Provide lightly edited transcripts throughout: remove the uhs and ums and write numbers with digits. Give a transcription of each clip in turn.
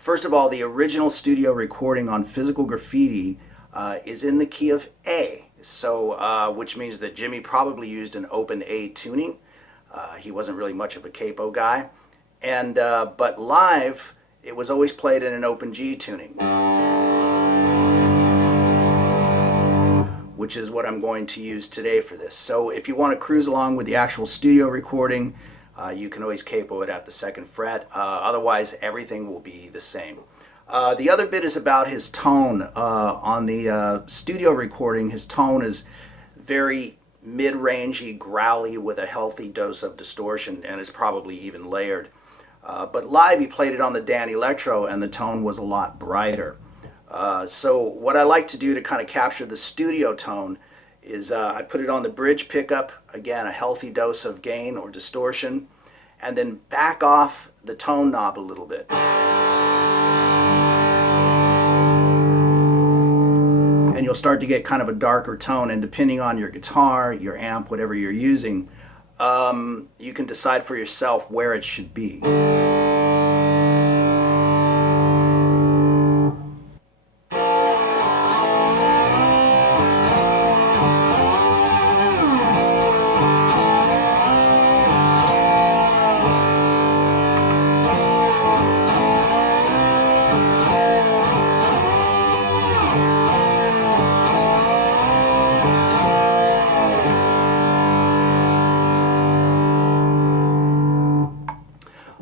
First of all, the original studio recording on Physical Graffiti is in the key of A, so which means that Jimmy probably used an open A tuning. He wasn't really much of a capo guy, and but live it was always played in an open G tuning, which is what I'm going to use today for this. So if you want to cruise along with the actual studio recording, you can always capo it at the 2nd fret. Otherwise, everything will be the same. The other bit is about his tone. On the studio recording, his tone is very mid-rangey, growly, with a healthy dose of distortion, and is probably even layered. But live, he played it on the Dan Electro, and the tone was a lot brighter. So what I like to do to kind of capture the studio tone is I put it on the bridge pickup, again a healthy dose of gain or distortion, and then back off the tone knob a little bit. And you'll start to get kind of a darker tone, and depending on your guitar, your amp, whatever you're using, you can decide for yourself where it should be.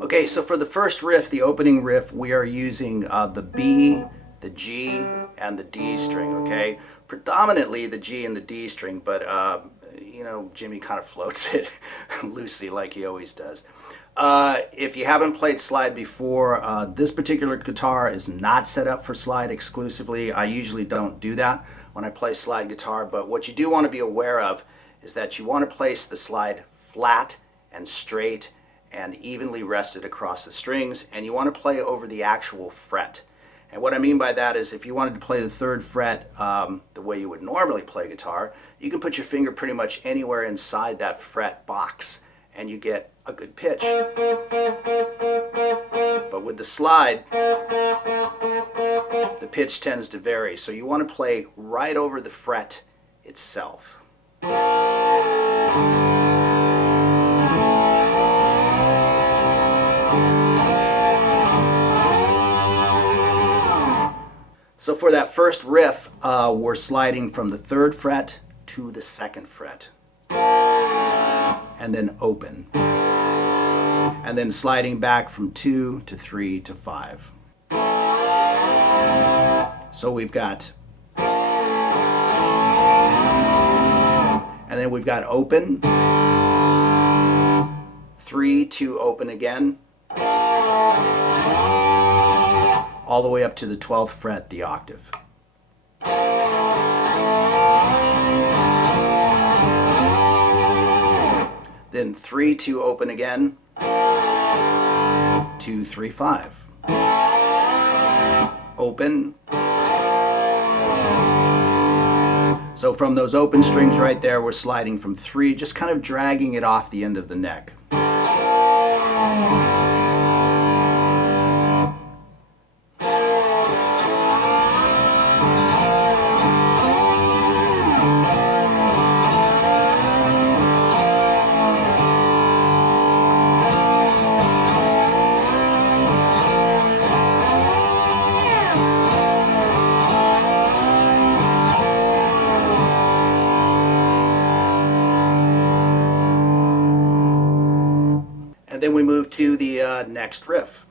Okay, so for the first riff, the opening riff, we are using the B, the G, and the D string, okay? Predominantly the G and the D string, but, you know, Jimmy kind of floats it loosely like he always does. If you haven't played slide before, this particular guitar is not set up for slide exclusively. I usually don't do that when I play slide guitar, but what you do want to be aware of is that you want to place the slide flat and straight and evenly rested across the strings, and you want to play over the actual fret. And what I mean by that is if you wanted to play the 3rd fret the way you would normally play guitar, you can put your finger pretty much anywhere inside that fret box and you get a good pitch. But with the slide, the pitch tends to vary, so you want to play right over the fret itself. So for that first riff, we're sliding from the 3rd fret to the 2nd fret, and then open, and then sliding back from 2 to 3 to 5. So we've got, and then we've got open, 3, 2, open again, all the way up to the 12th fret, the octave. Then 3, 2, open again, 2, 3, 5. Open. So from those open strings right there, we're sliding from 3, just kind of dragging it off the end of the neck. And then we move to the next riff.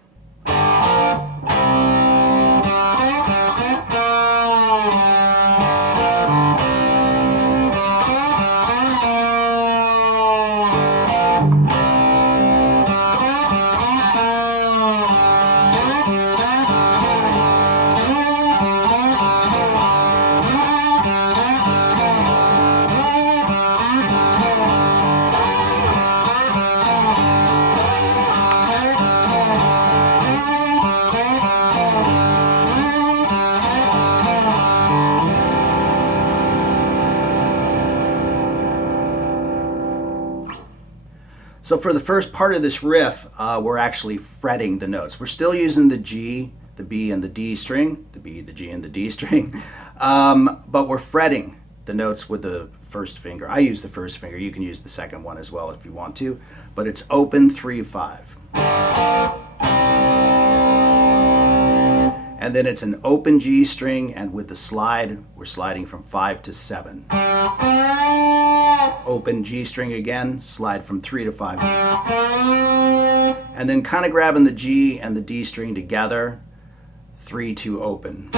So for the first part of this riff, we're actually fretting the notes. We're still using the G, the B and the D string, the B, the G, and the D string, but we're fretting the notes with the first finger. I use the first finger. You can use the second one as well if you want to, but it's open 3, 5. And then it's an open G string, and with the slide, we're sliding from 5 to 7. Open G string again, slide from 3 to 5. And then kind of grabbing the G and the D string together, 3, 2, open.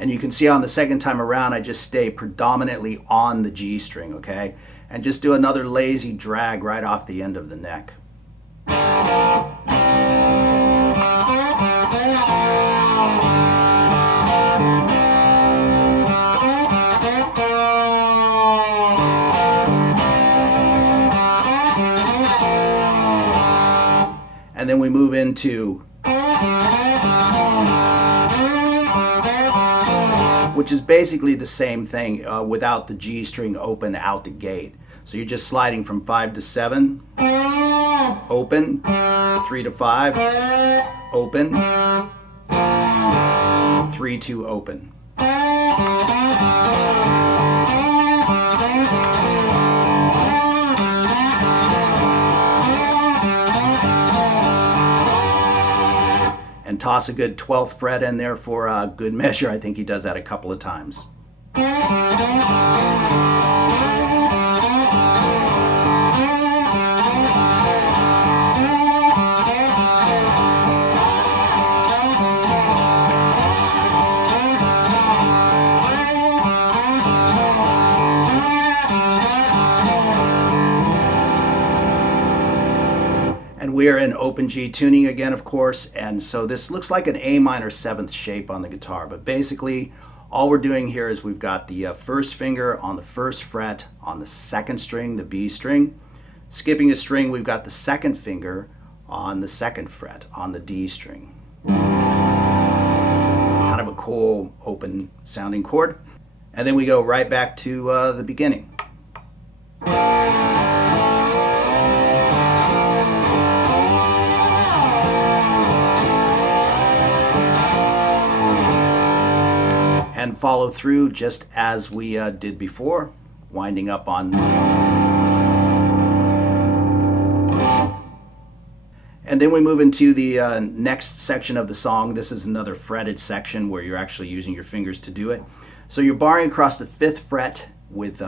And you can see on the second time around, I just stay predominantly on the G string, okay? And just do another lazy drag right off the end of the neck. And then we move into, which is basically the same thing without the G string open out the gate. So you're just sliding from 5 to 7, open, 3 to 5, open, 3, 2, open. And toss a good 12th fret in there for a good measure. I think he does that a couple of times. And we are in open G tuning again, of course, and so this looks like an A minor 7th shape on the guitar, but basically all we're doing here is we've got the first finger on the first fret on the second string, the B string. Skipping a string, we've got the second finger on the second fret on the D string. Kind of a cool open sounding chord. And then we go right back to the beginning. And follow through just as we did before, winding up on. And then we move into the next section of the song. This is another fretted section where you're actually using your fingers to do it. So you're barring across the 5th fret with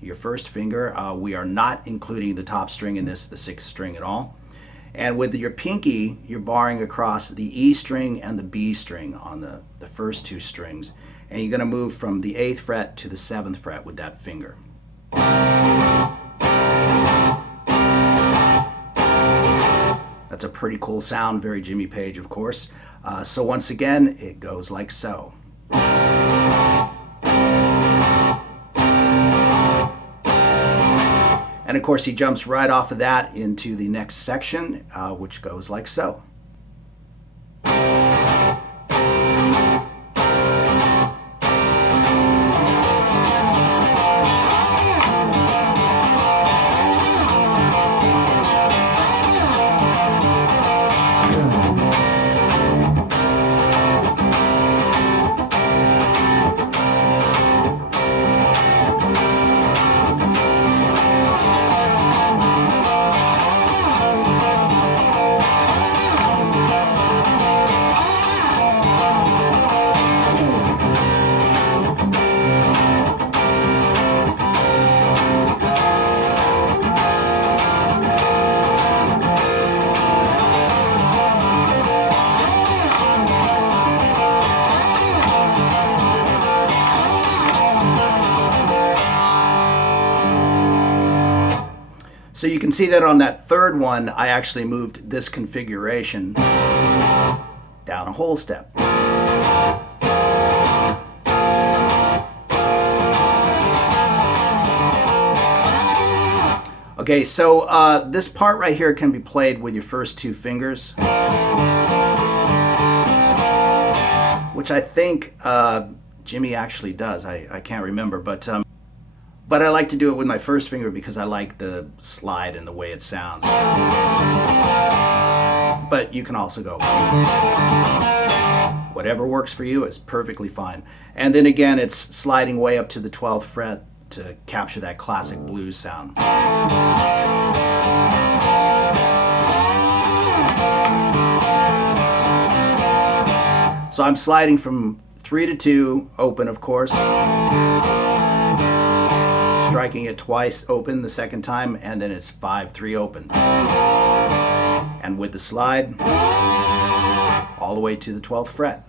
your first finger. We are not including the top string in this, the 6th string at all. And with your pinky, you're barring across the E string and the B string on the first 2 strings. And you're going to move from the 8th fret to the 7th fret with that finger. That's a pretty cool sound, very Jimmy Page, of course. So once again, it goes like so. And of course, he jumps right off of that into the next section, which goes like so. So you can see that on that third one, I actually moved this configuration down a whole step. Okay, so this part right here can be played with your first two fingers, which I think Jimmy actually does. I can't remember, but I like to do it with my first finger because I like the slide and the way it sounds. But you can also go. Whatever works for you is perfectly fine. And then again, it's sliding way up to the 12th fret to capture that classic blues sound. So I'm sliding from 3 to 2, open of course, striking it twice open the second time, and then it's 5-3 open. And with the slide, all the way to the 12th fret.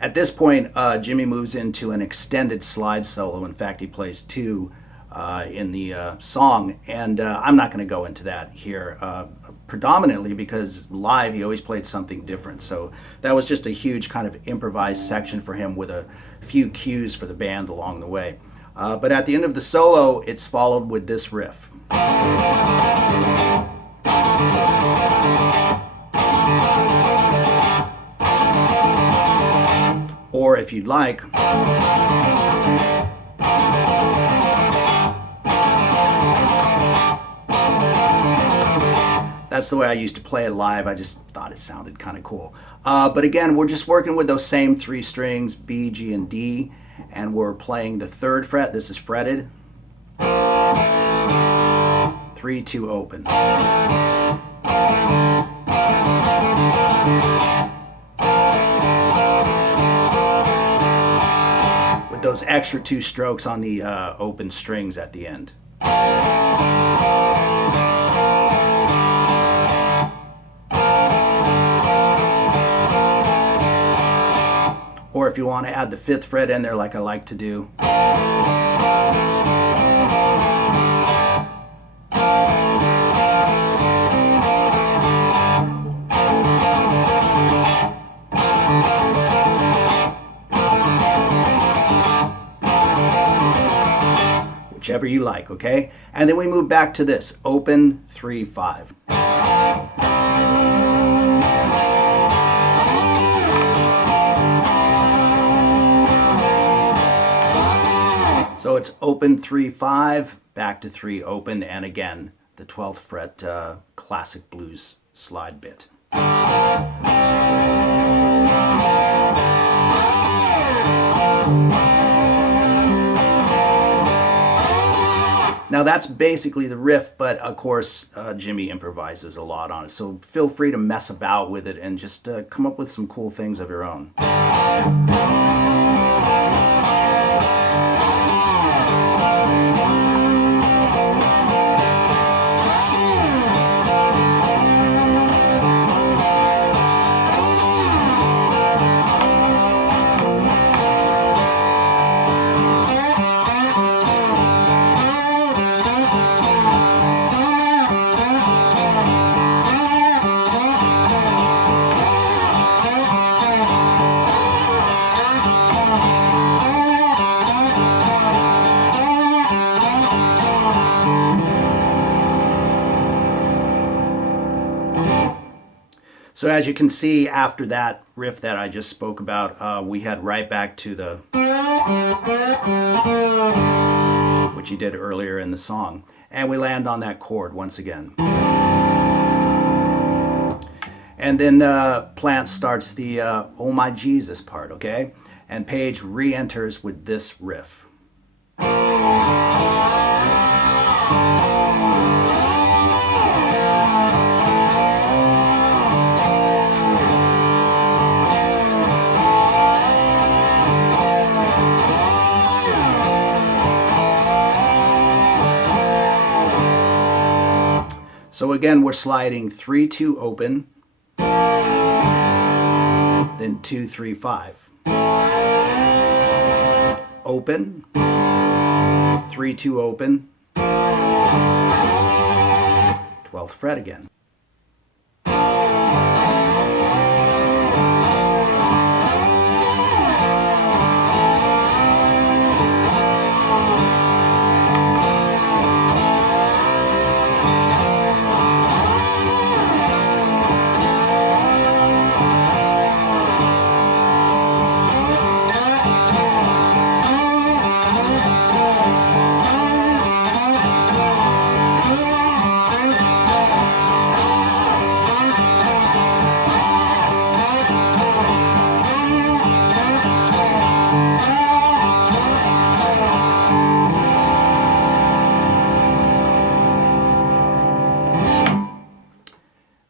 At this point, Jimmy moves into an extended slide solo. In fact, he plays 2 in the song, and I'm not going to go into that here, predominantly because live he always played something different. So that was just a huge kind of improvised section for him with a few cues for the band along the way. But at the end of the solo, it's followed with this riff. Or if you'd like, that's the way I used to play it live. I just thought it sounded kind of cool. But again, we're just working with those same 3 strings, B, G, and D, and we're playing the 3rd fret. This is fretted. 3-2 open. With those extra 2 strokes on the open strings at the end. Or if you want to add the 5th fret in there like I like to do. Whichever you like, okay? And then we move back to this, open 3-5. So it's open 3-5, back to 3 open, and again, the 12th fret classic blues slide bit. Now that's basically the riff, but of course Jimmy improvises a lot on it, so feel free to mess about with it and just come up with some cool things of your own. So as you can see, after that riff that I just spoke about, we head right back to the, which he did earlier in the song. And we land on that chord once again. And then Plant starts the Oh My Jesus part, okay? And Page re-enters with this riff. So again, we're sliding 3-2 open, then 2-3-5. Open, 3-2 open, 12th 12th fret again.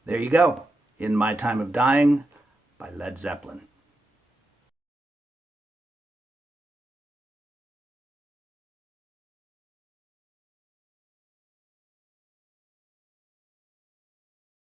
There you go. In My Time of Dying by Led Zeppelin.